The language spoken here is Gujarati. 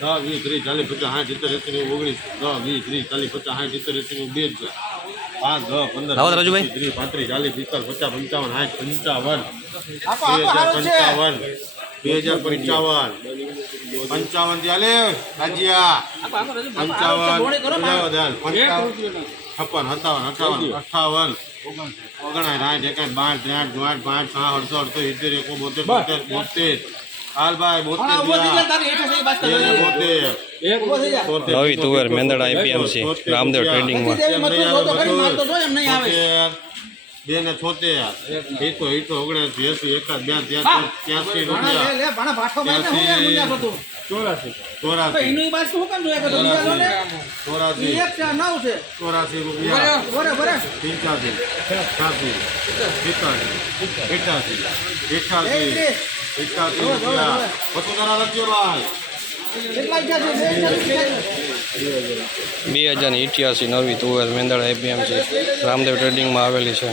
દસ વીસ ત્રીસ ચાલીસ પચાસ સાઠ સિત્તેર એસી નેવું ઓગણીસ દસ વીસ ત્રીસ ચાલીસ પચાસ સાઠ સિત્તેર એસી નેવું બે હજાર પાંચ દસ પંદર રાજુભાઈ. ત્રીસ પાંત્રીસ ચાલીસ પિસ્તાલીસ પચાસ પંચાવન સાઠ પંચાવન. બે હજાર પંચાવન. બે હજાર પંચાવન. પંચાવન ચાલે રાજ્યા પંચાવન. પંચાવન. છપ્પન સત્તાવન અઠાવન અઠાવન. ઓગણાય સાઠ બાર ત્રેસઠ આઠ પાંચ છ અડસો અડસો સિત્તેર એકો બોતેર બોતેર બોતેર. રવિ તુવેર, મેંદડા તોતેર, રામદેવ. ટ્રેડિંગમાં. બે ને છોતેર. ઈઠો ઈઠો ઓગણસી એસી એકાદ બે ત્યાંસી રૂપિયા. ચોરાસી. ચોરાસી. ચોરાસી. રૂપિયા. બરે, બરે. પંચ્યાસી. એકાસી એકાસી એકાસી બે હજાર ઇઠ્યાસી નવી તુવેર મેંદળ એપીએમસી રામદેવ ટ્રેડિંગમાં આવેલી છે.